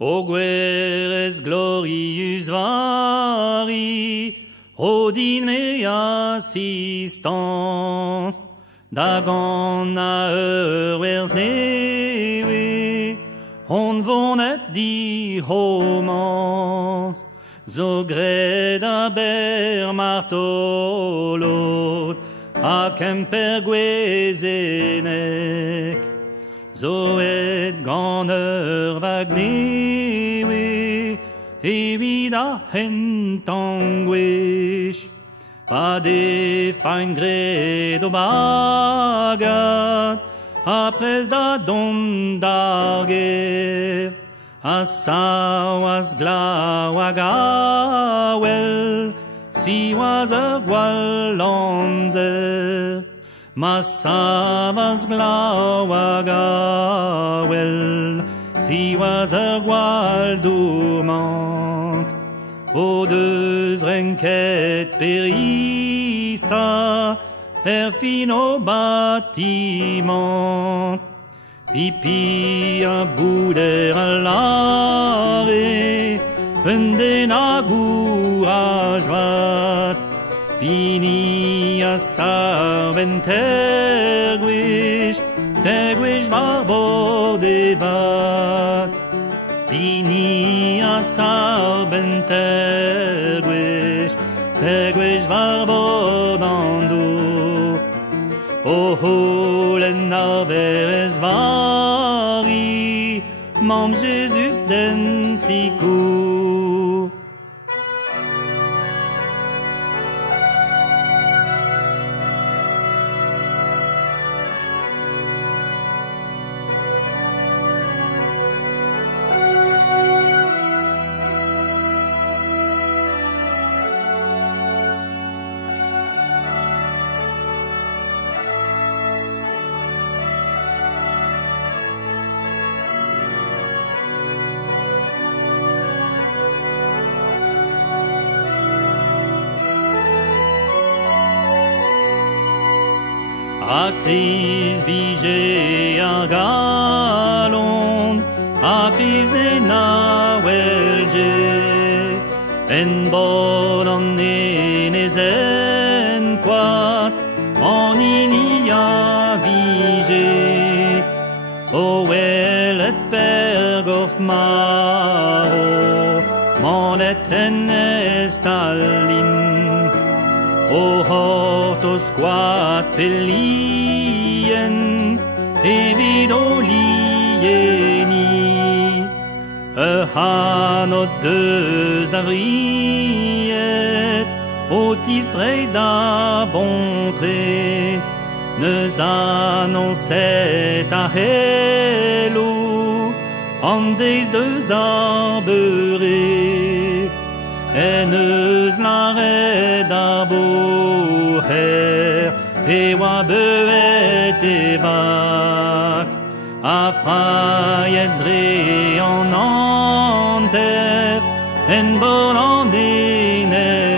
O gueres glorius vari, rodin me assistance, da gant a eurwers newe, on vonet di homans, zo gred a ber martolot, a kemper gwezenek, zo et gant ur vag newe, evit a hentangwech, pa de fain gred o bagad, apres da dont d'ar ger, a saouaz glav hag awel, si oaz ur gwall amzer, ma savas glav hag awel, si oaz ur gwall dourmant. O deus renket perissa, fin o batiment. Pipi a bouder a lare, un den a gour a jvat, pini a sarventer gwech var bord e vat. Pini a sarventer gwech var bord an dour. O holen ar verez vari, mam Jesus den sikour. A Christ vige ar galon, a Christ ne na welge, en bod an enezen quat, an ini a vige, o welet pergof maro, manet en estalin. O horto squat pelien, evit o lieni, hanot deus avriet, o tistrei da bontre, neus annonset a hello, an deiz deus arberet, en eus la red a boher, e oa beut e vak, a fraiet dre an anter, en bon an dener.